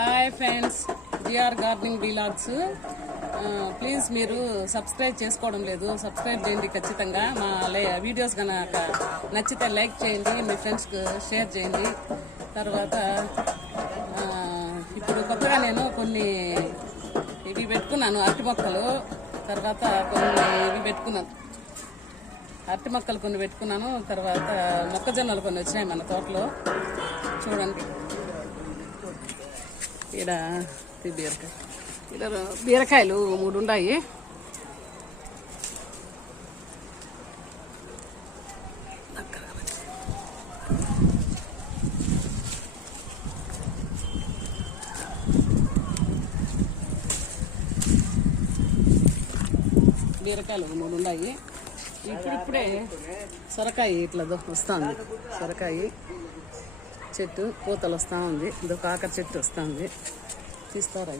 Hi friends, GR gardening vlogs. Please మీరు subscribe చేసుకోవడం లేదు, సబ్స్క్రైబ్ చేయండి ఖచ్చితంగా. మా వీడియోస్ కనుక నచ్చితే లైక్ చేయండి, మీ ఫ్రెండ్స్కి షేర్ చేయండి. తర్వాత ఇప్పుడు కొత్తగా నేను కొన్ని ఇవి పెట్టుకున్నాను, అరటి మొక్కలు. తర్వాత కొన్ని ఇవి పెట్టుకున్నాను, అరటి మొక్కలు కొన్ని పెట్టుకున్నాను. తర్వాత మొక్కజొన్నలు కొన్ని వచ్చినాయి మన తోటలో, చూడండి. ఇక్కడ బీరకాయ, ఇక్కడ బీరకాయలు 3 ఉన్నాయి. బీరకాయలు 3 ఉన్నాయి. ఇప్పుడిప్పుడే సొరకాయ ఇట్లా వస్తుంది, సొరకాయ చెట్టు పూతలు వస్తూ ఉంది. ఇదో కాకర చెట్టు వస్తుంది, తీస్తారా?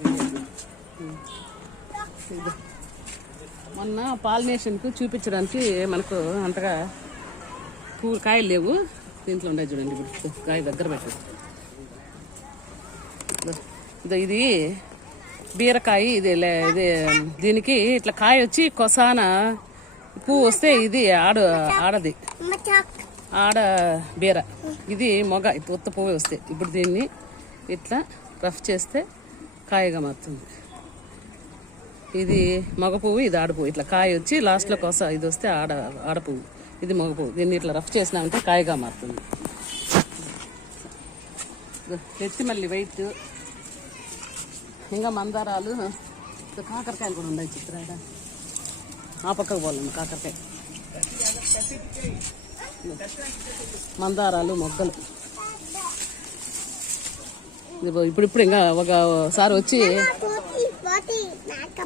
ఇది మొన్న పాలినేషన్కు చూపించడానికి మనకు అంతగా కాయలు లేవు. దీంట్లో ఉన్నాయి చూడండి, ఇప్పుడు కాయ దగ్గర పెట్టు. ఇది బీరకాయ, ఇది దీనికి ఇట్లా కాయ వచ్చి కొసాన పువ్వు వస్తే ఇది ఆడది ఆడ బీర. ఇది మొగ, ఉత్త పువ్వు వస్తే. ఇప్పుడు దీన్ని ఇట్లా రఫ్ చేస్తే కాయగా మారుతుంది. ఇది మగ పువ్వు, ఇది ఆడ పువ్వు. ఇట్లా కాయ వచ్చి లాస్ట్లో కొస ఇది వస్తే ఆడ పువ్వు, ఇది మగ పువ్వు. దీన్ని ఇట్లా రఫ్ చేసినామంటే కాయగా మారుతుంది. ఎత్తి మళ్ళీ వైట్, ఇంకా మందారాలు, కాకరకాయలు కూడా ఉన్నాయి. చిత్రాడ ఆ పక్కకు పోలేము. కాకరకాయ, మందారాలు, మొగ్గలు. ఇప్పుడిప్పుడు ఇంకా ఒకసారి వచ్చి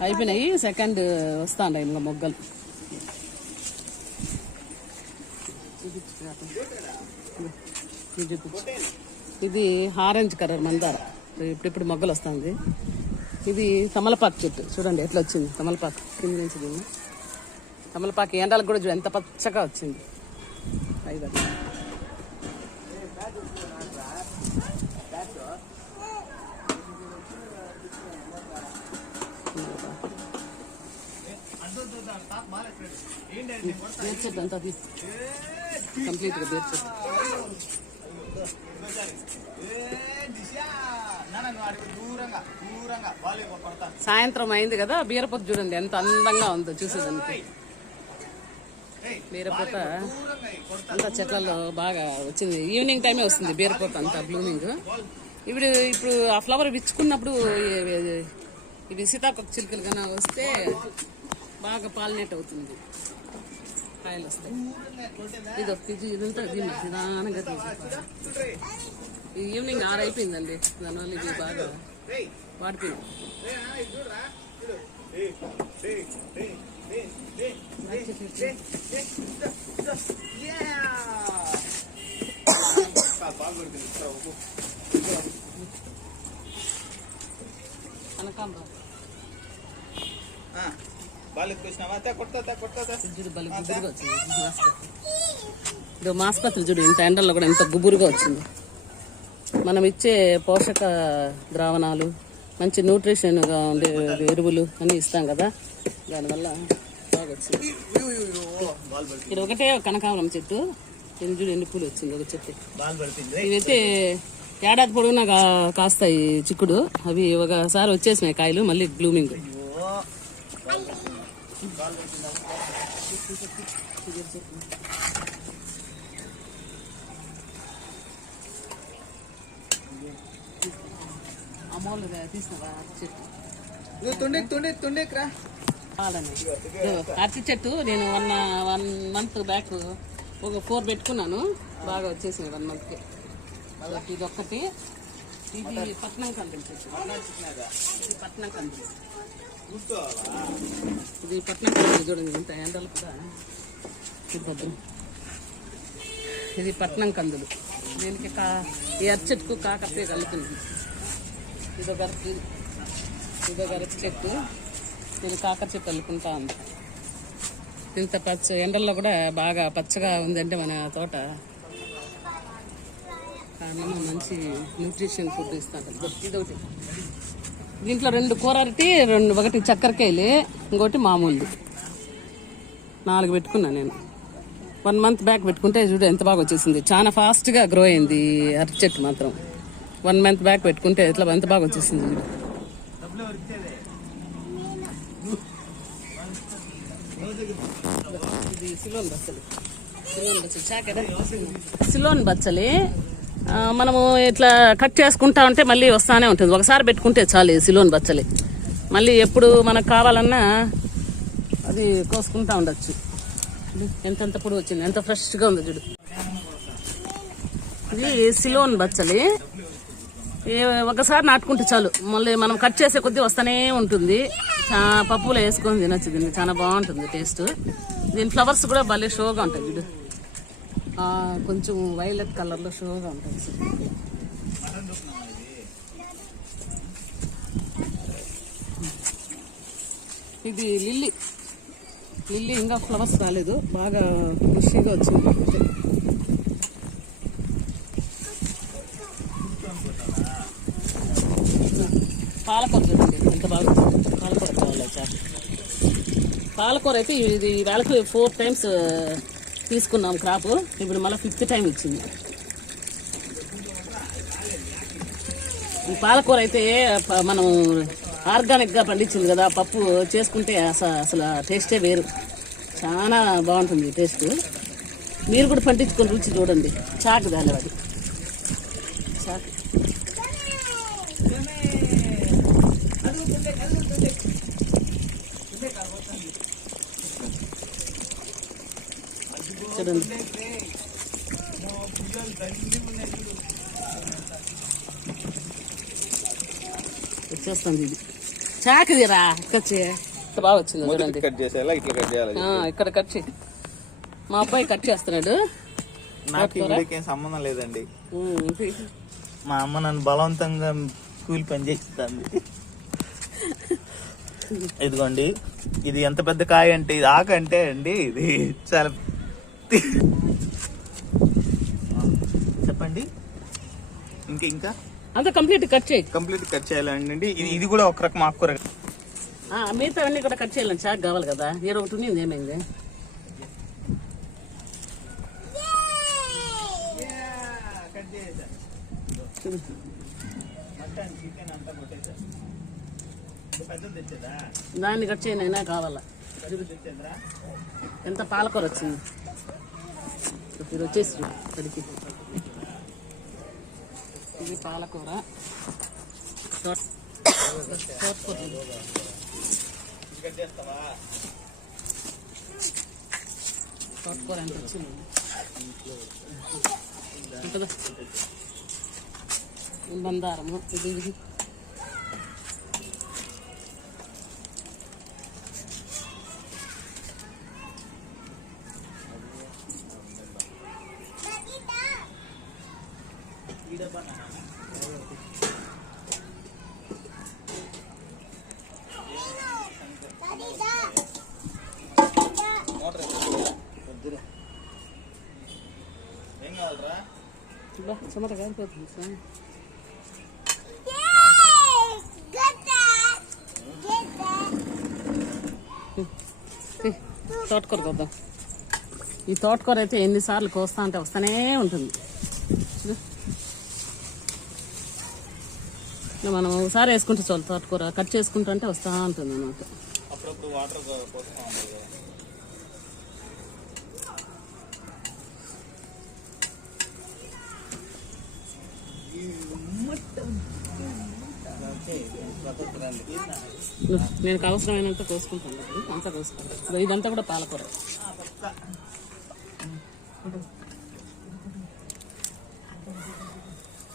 అయిపోయినాయి, సెకండ్ వస్తాండ ఇంకా మొగ్గలు. ఇది ఆరెంజ్ కలర్ మందార, ఇప్పుడు మొగ్గలు వస్తుంది. ఇది తమలపాకు చెట్టు, చూడండి ఎట్లా వచ్చింది తమలపాకు కింద నుంచి. దీన్ని తమలపాకు ఎండలకు కూడా చూడండి ఎంత పచ్చగా వచ్చింది. ఐదు బేర్ చెట్టు అంతా కంప్లీట్గా బేర్ చెట్టు. సాయంత్రం అయింది కదా, బీరపొత్తు చూడండి ఎంత అందంగా ఉందో చూసేదానికి. బీరపూత అంతా చెట్లలో బాగా వచ్చింది. ఈవినింగ్ టైమే వస్తుంది బీరపూత అంతా బ్లూమింగ్. ఇప్పుడు ఆ ఫ్లవర్ విచ్చుకున్నప్పుడు ఇవి సీతాకొక చిలుకలు కన్నా వస్తే బాగా పాలినేట్ అవుతుంది, కాయలు వస్తాయి. ఇదంతా నిదానంగా ఈవినింగ్ 6 అయిపోయిందండి, దానివల్ల ఇది బాగా వాడిపోయింది. మాస్పత్రి చూడు, ఇంత ఎండల్లో కూడా ఎంత గుబురుగా వచ్చింది. మనం ఇచ్చే పోషక ద్రావణాలు, మంచి న్యూట్రిషన్గా ఉండే ఎరువులు అన్నీ ఇస్తాం కదా, దానివల్ల బాగా వచ్చింది. ఇది ఒకటే కనకాంబరం చెట్టు, చూడు ఎన్ని పూలు వచ్చింది ఒక చెట్టు. ఇవైతే ఏడాది పొడుగునా కాస్తాయి చిక్కుడు. అవి ఒకసారి వచ్చేసినాయి కాయలు, మళ్ళీ బ్లూమింగ్. అమౌలు తీసుకురా చెట్టు, అరటి చెట్టు. నేను 1 మంత్ బ్యాక్ ఒక 4 పెట్టుకున్నాను, బాగా వచ్చేసినాయి 1 మంత్కి. ఇది ఒక్కటి. ఇది పట్నం కంది చెట్టు, ఇది పట్నం కంది. ఇది పట్నం కంది చూడండి, ఇంత ఎండలు కూడా ఇది. ఇది పట్నం కందులు. దీనికి ఈ అరటి చెట్టుకు కాకరకాయ కలుగుతుంది. ఇదొక అరటి చెట్టు, నేను కాకర చెట్టు అల్లుకుంటా ఉంది. ఇంత ఎండల్లో కూడా బాగా పచ్చగా ఉందంటే మన తోట. కారణం మంచి న్యూట్రిషన్ ఫుడ్ ఇస్తాను. ఇదొకటి, దీంట్లో 2 కూర అరటి, ఒకటి చక్కెరకాయలు, ఇంకోటి మామూలుది. 4 పెట్టుకున్నాను నేను. 1 మంత్ బ్యాక్ పెట్టుకుంటే చూడు ఎంత బాగా వచ్చేసింది. చాలా ఫాస్ట్గా గ్రో అయింది అరటి చెట్టు మాత్రం. 1 మంత్ బ్యాక్ పెట్టుకుంటే ఎంత బాగా వచ్చేసింది. ఇది సిలోన్ బచ్చలి. సిలోన్ బచ్చలి మనము ఇట్లా కట్ చేసుకుంటా ఉంటే మళ్ళీ వస్తానే ఉంటుంది. ఒకసారి పెట్టుకుంటే చాలు సిలోన్ బచ్చలి. మళ్ళీ ఎప్పుడు మనకు కావాలన్నా అది కోసుకుంటా ఉండొచ్చు. ఎంతెంత పొడి వచ్చింది, ఎంత ఫ్రెష్గా ఉంది చూడు. ఇది సిలోన్ బచ్చలి. ఒకసారి నాటుకుంటే చాలు, మళ్ళీ మనం కట్ చేసే కొద్దీ వస్తూనే ఉంటుంది. పప్పులో వేసుకొని తినొచ్చు. దీన్ని చాలా బాగుంటుంది టేస్ట్. దీని ఫ్లవర్స్ కూడా భలే షోగా ఉంటాయి చూడు. కొంచెం వైలెట్ కలర్లో షోగా ఉంటుంది. ఇది లిల్లీ ఇంకా ఫ్లవర్స్ రాలేదు, బాగా ఖుషిగా వచ్చింది. పాలకూర చూడండి ఎంత బాగా వచ్చింది. పాలకూర కావాలి సార్. పాలకూర అయితే ఇది వేళకు 4 టైమ్స్ తీసుకున్నాం క్రాప్. ఇప్పుడు మళ్ళీ 5th టైం ఇచ్చింది. ఈ పాలకూర అయితే మనం ఆర్గానిక్గా పండించింది కదా, పప్పు చేసుకుంటే అసలు టేస్టే వేరు. చాలా బాగుంటుంది టేస్ట్. మీరు కూడా పండించుకొని రుచి చూడండి. చాకు దాని అది చాకు. చూడండి వచ్చేస్తుంది. ఇది చాకుదిరా కచ్చి బాగా వచ్చింది చూడండి. ఇక్కడ కట్ చేయి. మా అబ్బాయి కట్ చేస్తున్నాడు. నాకు ఇక్కడికేం సంబంధం లేదండి. మా అమ్మ నన్ను బలవంతంగా కూలి పని చేస్తుంది. ఇదిగోండి, ఇది ఎంత పెద్ద కాయ అంటే, ఇది ఆకంటే అండి ఇది చాలా. చెప్పండి. ఇంకా అంతా కంప్లీట్ కట్ చేయి. కంప్లీట్ కట్ చేయాలండి. ఇది కూడా ఒక రకం ఆకుకూర. మిగతా అన్ని కూడా కట్ చేయాలని చాకు కావాలి కదా. ఒకటి ఉంది, ఏమైంది? దాన్ని కట్ చేయనైనా కావాలా. ఎంత పాలకూర వచ్చింది. ఇది వచ్చేసి ఇక్కడికి. ఇది పాలకూర. తోటకూర ఎంత వచ్చింది ఉంటుందా? బందారము. ఇది చెమట కాలిపోతుంది సార్. తోటకూర కొద్దాం. ఈ తోటకూర అయితే ఎన్నిసార్లు కోస్తా అంటే వస్తూనే ఉంటుంది. మనం ఒకసారి వేసుకుంటే చాలు. తోటకూర కట్ చేసుకుంటా అంటే వస్తూ ఉంటుంది అన్నమాట. నేను అవసరమైనంత కోసుకుంటాను. అంతా కోసుకుంటాను. ఇదంతా కూడా పాలకూర.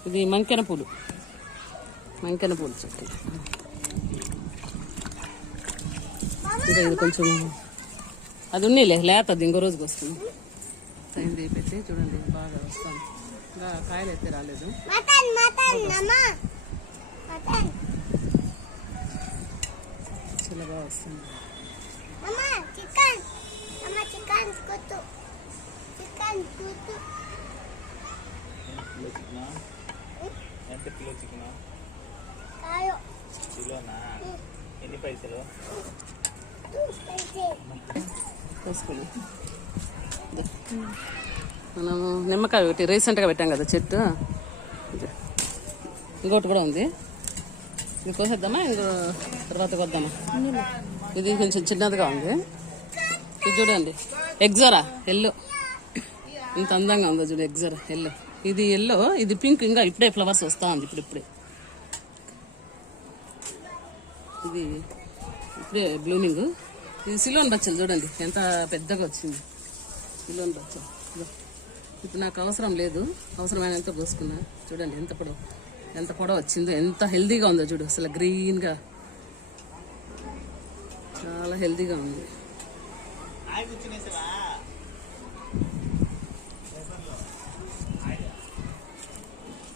ఇది మంకెన పూలు చెట్టు. ఇంకా ఇది కొంచెం అది ఉన్నీలే లేతది, ఇంకో రోజుకి వస్తుంది. టైం రేపైతే చూడండి బాగా వస్తాను. ఇంకా కాయలు అయితే రాలేదు. చాలా బాగా వస్తుంది. కిలో చికెనా? ఎంత కిలో చికెనా? కిలోనా? ఎన్ని పైసలు? వేసుకుని మనము నిమ్మకాయ ఒకటి రీసెంట్గా పెట్టాం కదా చెట్టు, ఇంకోటి కూడా ఉంది. ఇది కోసేద్దామా, ఇంకో తర్వాత కొద్దామా? ఇది కొంచెం చిన్నదిగా ఉంది. ఇది చూడండి, ఎగ్జోరా ఎల్లో, ఇంత అందంగా ఉందో చూడు, ఎగ్జోరా ఎల్లో. ఇది ఎల్లో, ఇది పింక్, ఇంకా ఇప్పుడే ఫ్లవర్స్ వస్తూ ఉంది ఇప్పుడిప్పుడే. ఇది ఇప్పుడే బ్లూమింగ్. ఇది సిలోన్ బచ్చలు చూడండి ఎంత పెద్దగా వచ్చింది, సిలోన్ బచ్చలు. ఇప్పుడు నాకు అవసరం లేదు, అవసరమైనంత పోసుకున్నా. చూడండి ఎంత పొడవు వచ్చిందో, ఎంత హెల్దీగా ఉందో చూడు, అసలు గ్రీన్గా చాలా హెల్దీగా ఉంది.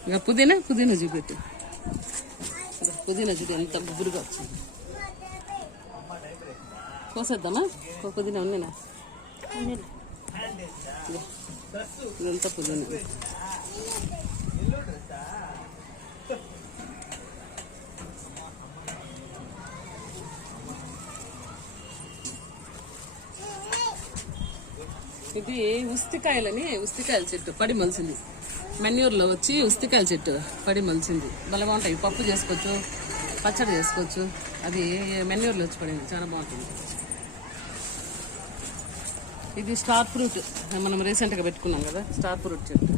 ఇంకా పుదీనా చూపెట్టు, పుదీనా చూడు ఎంత గుబురుగా వచ్చింది. కోసేద్దామా? పుదీనా ఉన్నాయినా, ఇదంతా పుదీనా. ఇది ఉస్తికాయల చెట్టు పడి మలిసింది. మెన్యూర్లో వచ్చి ఉస్తికాయల చెట్టు పడి మలిసింది. భలే బాగుంటాయి, పప్పు చేసుకోవచ్చు, పచ్చడి చేసుకోవచ్చు. అది మెన్యూర్లో వచ్చి పడింది, చాలా బాగుంటుంది. ఇది స్టార్ ఫ్రూట్, మనం రీసెంట్గా పెట్టుకున్నాం కదా స్టార్ ఫ్రూట్ చెట్టు.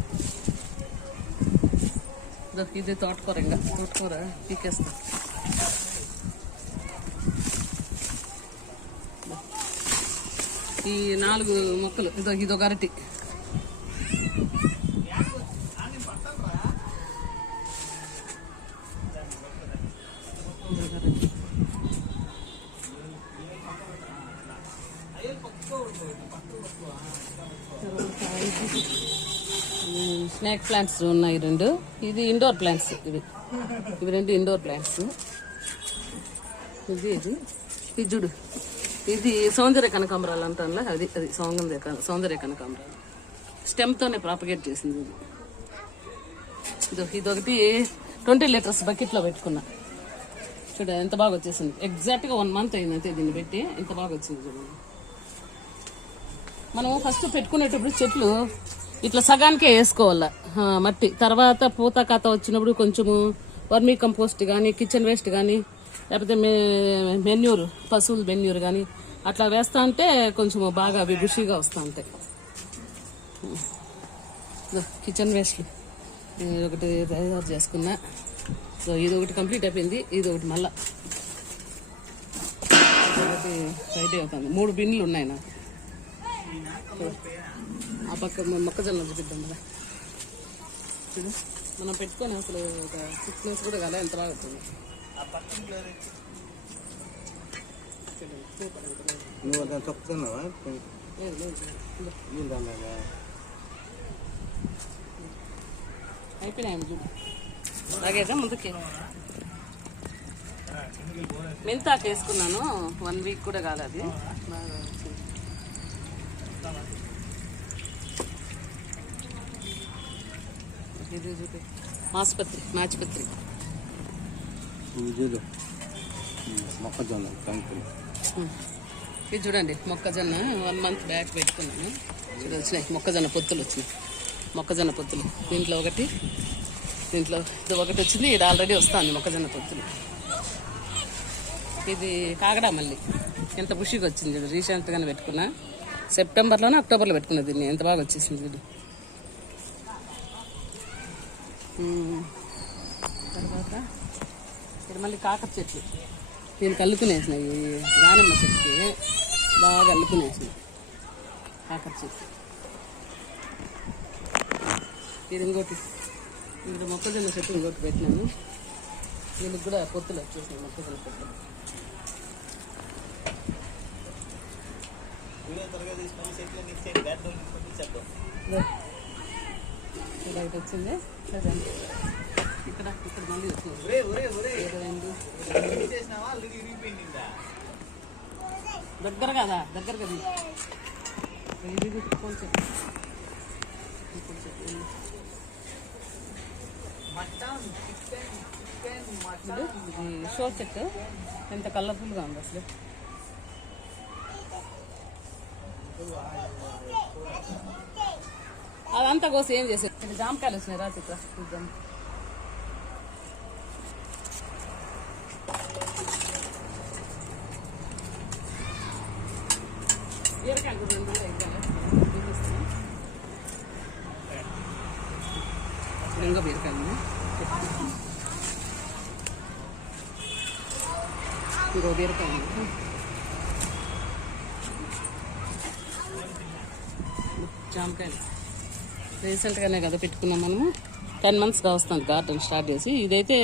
ఇది తోటకూర, ఇంకా తోటకూర పీకేస్తా. ఈ 4 మొక్కలు, ఇదొక అరటి. స్నేక్ ప్లాంట్స్ ఉన్నాయి 2. ఇది ఇండోర్ ప్లాంట్స్, ఇవి 2 ఇండోర్ ప్లాంట్స్. ఇది చూడు, ఇది సౌందర్య కనకాంబరాలు అంటానులే, అది సౌందర్య కనకాంబరాలు స్టెమ్తోనే ప్రాపగేట్ చేసింది. ఇదొకటి 20 లీటర్స్ బకెట్లో పెట్టుకున్నా. చూడ ఎంత బాగా వచ్చేసింది. ఎగ్జాక్ట్గా 1 మంత్ అయిందంటే దీన్ని పెట్టి, ఎంత బాగా వచ్చింది చూడండి. మనం ఫస్ట్ పెట్టుకునేటప్పుడు చెట్లు ఇట్లా సగానికే వేసుకోవాలా మట్టి. తర్వాత పూత కాత వచ్చినప్పుడు కొంచెము వర్మీ కంపోస్ట్ కానీ, కిచెన్ వేస్ట్ కానీ, లేకపోతే మెన్యూర్, పశువుల మెన్యూర్ కానీ అట్లా వేస్తా ఉంటే కొంచెం బాగా అవి బుషిగా వస్తూ ఉంటాయి. కిచెన్ వేస్ట్లు ఒకటి తయారు చేసుకున్నా. సో ఇది ఒకటి కంప్లీట్ అయిపోయింది, ఇది ఒకటి మళ్ళా ఒకటి ఫ్రైడే అవుతుంది. 3 బిన్లు ఉన్నాయి నాకు. ఆ పక్క మొక్కజొన్న చూపిద్దాం కదా. చూడు, మనం పెట్టుకొని అసలు ఒక 6 months కూడా కాలే, ఎంత బాగా అవుతుంది. అయిపోయినాయి చూడు, అలాగేదా ముందుకి. మెంతాకు వేసుకున్నాను, 1 week కూడా కాలేదు, అది బాగా వచ్చింది. ఇది చూపి మాచిపత్రి మొక్కజొన్న. ఇది చూడండి, మొక్కజొన్న 1 month బ్యాక్ పెట్టుకున్నాను. ఇది వచ్చినాయి మొక్కజొన్న పొత్తులు వచ్చినాయి, మొక్కజొన్న పొత్తులు. దీంట్లో ఇది ఒకటి వచ్చింది, ఇది ఆల్రెడీ వస్తుంది మొక్కజొన్న పొత్తులు. ఇది కాగడా మళ్ళీ ఎంత బుషిగా వచ్చింది. రీసెంట్గానే పెట్టుకున్నా, సెప్టెంబర్లోనే అక్టోబర్లో పెట్టుకున్నా దీన్ని, ఎంత బాగా వచ్చేసింది ఇది. తర్వాత ఇది మళ్ళీ కాకర చెట్లు, దీనికి అల్లుకునేసినాయి. దానిమ్మ చెట్టుకి బాగా అల్లుకునేసినాయి కాకర చెట్లు. ఇది ఇంకోటి, ఇంకా మొక్కజొన్న చెట్టు ఇంకోటి పెట్టినాను. దీనికి కూడా పొత్తులు వచ్చేసినాయి, మొక్కజొన్న పొత్తులు. ఇలా ఇటు వచ్చింది, ఇక్కడ మళ్ళీ దగ్గర కదా, ఇది ఇది షో చెట్టు ఎంత కలర్ఫుల్గా ఉంది అసలు. అదంతా కోసం ఏం చేసేది. ఇది జామకాయలు వచ్చినాయి రా చిత్ర చూద్దాం. బీరకాయలు కూడా ఇంకా బీరకాయలు ఇంకో బీరకాయ జామకాయలు రీసెంట్గానే కదా పెట్టుకున్నాం మనము. 10 monthsగా వస్తుంది గార్డెన్ స్టార్ట్ చేసి. ఇదైతే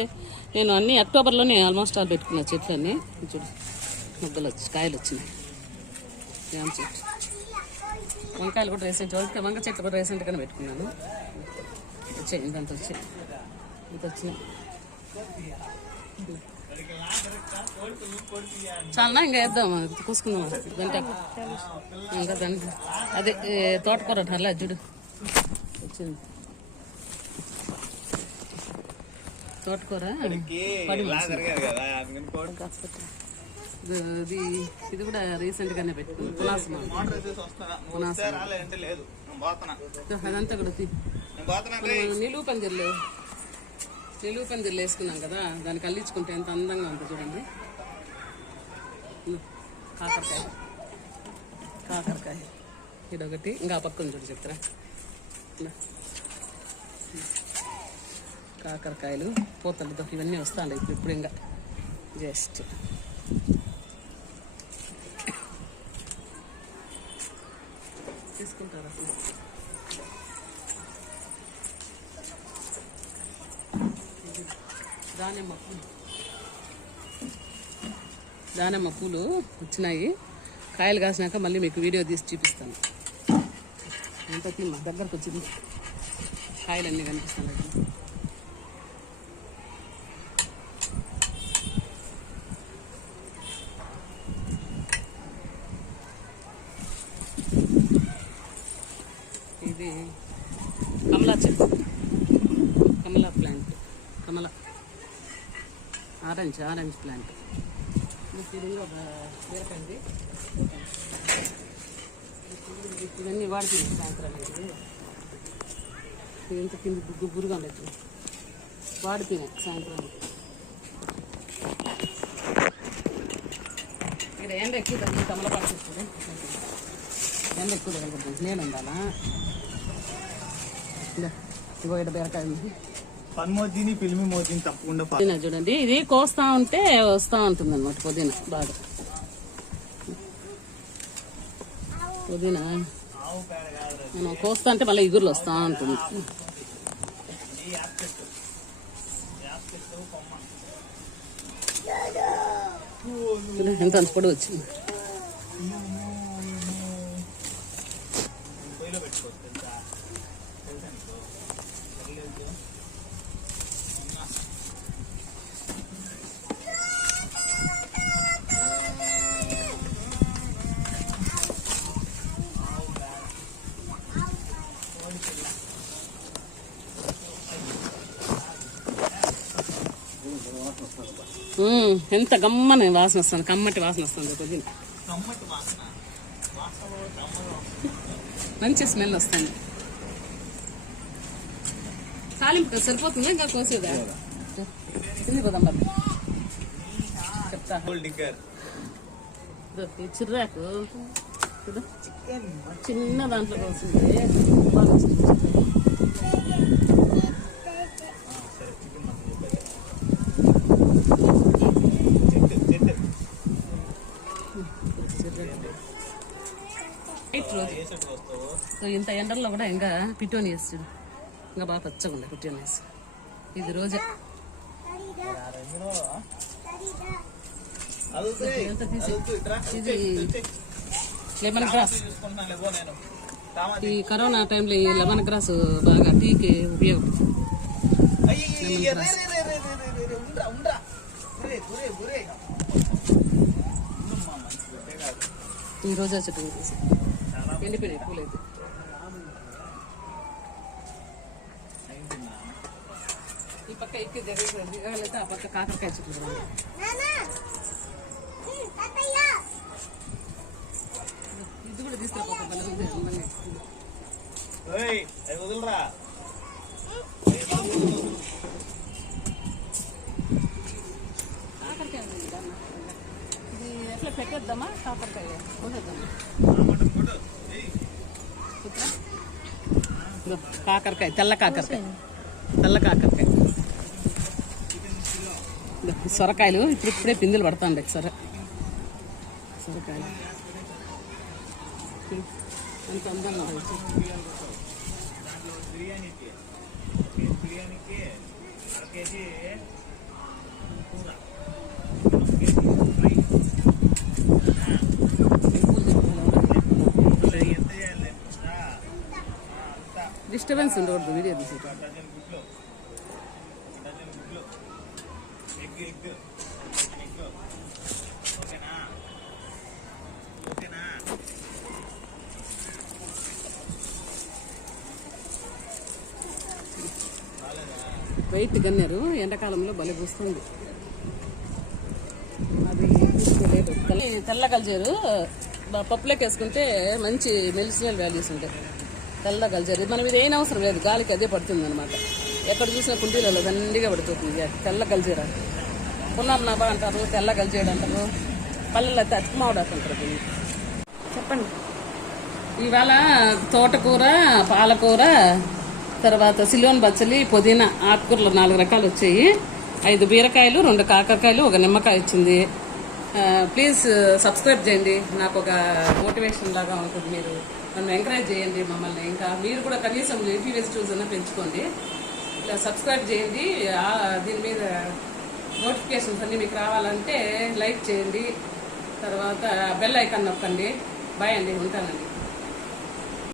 నేను అన్ని అక్టోబర్లోనే ఆల్మోస్ట్ ఆల్ పెట్టుకున్న చెట్లన్నీ. చూడు ముగ్గలు వచ్చి కాయలు వచ్చినాయి. జామ చెట్టు, వంకాయలు కూడా రీసెంట్, వంక చెట్లు కూడా రీసెంట్గానే పెట్టుకున్నాను. వచ్చాయి ఇంకంత వచ్చాయి, ఇంత వచ్చినాయి. చాలా ఇంకా వేద్దాం, కూసుకుందాం గంట ఇంకా దానికి. అదే తోటకూర అలా చూడు వచ్చింది తోటకూర. ఇది కూడా రీసెంట్ గానే పెట్టుకున్నాం. అదంతా కూడా నిలువు పందిర్లు వేసుకున్నాం కదా, దానికి అల్లించుకుంటే ఎంత అందంగా ఉంటుంది చూడండి. కాకరకాయ ఇదొకటి, ఇంకా పక్కన చూడు చెప్తారా. కాకరకాయలు పూతలతో ఇవన్నీ వస్తాయి ఇప్పుడు ఇంకా జస్ట్. తీసుకుంటారా అసలు. దానిమ్మ పూలు వచ్చినాయి. కాయలు కాసినాక మళ్ళీ మీకు వీడియో తీసి చూపిస్తాను. ఎంత తిన్నా దగ్గరకు వచ్చింది, కాయలన్నీ కనిపిస్తున్నాయి. ఇది కమలా చెట్టు, కమలా ప్లాంట్, ఆరెంజ్ ప్లాంట్. ఇవన్నీ వాడుతుంది సాయంత్రానికి. ఎంత కింది బురుగా ఉండొచ్చు, వాడిపోయినాయి సాయంత్రానికి. ఇక్కడ ఎండ ఎక్కువ తగ్గి కమలపాకు వస్తుంది, ఎండ ఎక్కువ తగ్గదు, నేను ఉండాలా. ఇగో ఇక్కడ బీరకాయ ఉంది. పుదీనా చూడండి, ఇది కోస్తా ఉంటే వస్తా ఉంటుంది అనమాట. పుదీనా బాగా, పుదీనా మనం కోస్తా అంటే మళ్ళీ ఇగురులు వస్తా ఉంటుంది. ఎంత పొడి వచ్చింది. ఎంత గమ్మని వాసన వస్తుంది, కమ్మటి వాసన వస్తుంది. కొద్దిగా మంచి స్మెల్ వస్తుంది. తాలింపు సరిపోతుంది, ఇంకా కోసేదా తింది పోదాం బాబు చెప్తా. చిర్రాకు చిన్న దాంట్లో కోసింది బాగా వచ్చింది. ఇంత ఎండల్లో కూడా ఇంకా పిటోనియస్ ఇంకా బాగా పచ్చగా ఉంది. పిటోనియస్ ఇది రోజా ఇది లెమన్ గ్రాస్. ఈ కరోనా టైంలో ఈ లెమన్ గ్రాస్ బాగా టీకి ఉపయోగపడుతుంది. లెమన్ గ్రాస్ ఈ రోజా చెట్టు తీసి ఎండిపోయినాయి పూలైతే. ఈ పక్క ఎక్కి దిగాలైతే ఆ పక్క కాకరకాయ చెట్లు కూడా ఉన్నాయి. ఇది కూడా తీసుకురా వదులురా. కాకరకాయ ఉంది కదా. ఇది ఎట్లా పెట్టేద్దామా కాకరకాయ పోసేద్దామా? కాకరకాయ తెల్ల కాకరకాయ సొరకాయలు ఇప్పుడే పిందులు పడతాండి. సొరకాయలు అంత అందంగా డిస్టర్బెన్స్ ఉండకూడదు వీడియో తీసి. వెయిట్ గన్నేరు ఎండాకాలంలో భలే పూస్తుంది. అది తీసుకోలేదు. తెల్ల గల్జేరు పప్పులోకి వేసుకుంటే మంచి మెడిసినల్ వాల్యూస్ ఉంటాయి. తెల్ల గల్జేరు మనం ఇది ఏం అవసరం లేదు, గాలికి అదే పడుతుంది అనమాట. ఎక్కడ చూసిన కుండీలలో దండిగా పడుతుంది తెల్ల గల్జేరు. పునర్నభ అంటారు, తెల్ల గల్జేడు అంటారు, పల్లెల్లో అయితే అత్మావుడాకు అంటారు. చెప్పండి. ఇవాళ తోటకూర, పాలకూర, తర్వాత సిలోన్ బచ్చలి, పుదీనా ఆకుకూరలు 4 రకాలు వచ్చాయి. 5 బీరకాయలు, 2 కాకరకాయలు, 1 నిమ్మకాయ వచ్చింది. ప్లీజ్ సబ్స్క్రైబ్ చేయండి, నాకు ఒక మోటివేషన్ లాగా ఉంటుంది. మీరు నన్ను ఎంకరేజ్ చేయండి మమ్మల్ని. ఇంకా మీరు కూడా కనీసం లీఫీ వెజిటబుల్స్ అన్నా పెంచుకోండి. ఇలా సబ్స్క్రైబ్ చేయండి. దీని మీద నోటిఫికేషన్స్ అన్నీ మీకు రావాలంటే లైక్ చేయండి, తర్వాత బెల్ ఐకాన్ నొక్కండి. బాయ్ అండి, ఉంటానండి.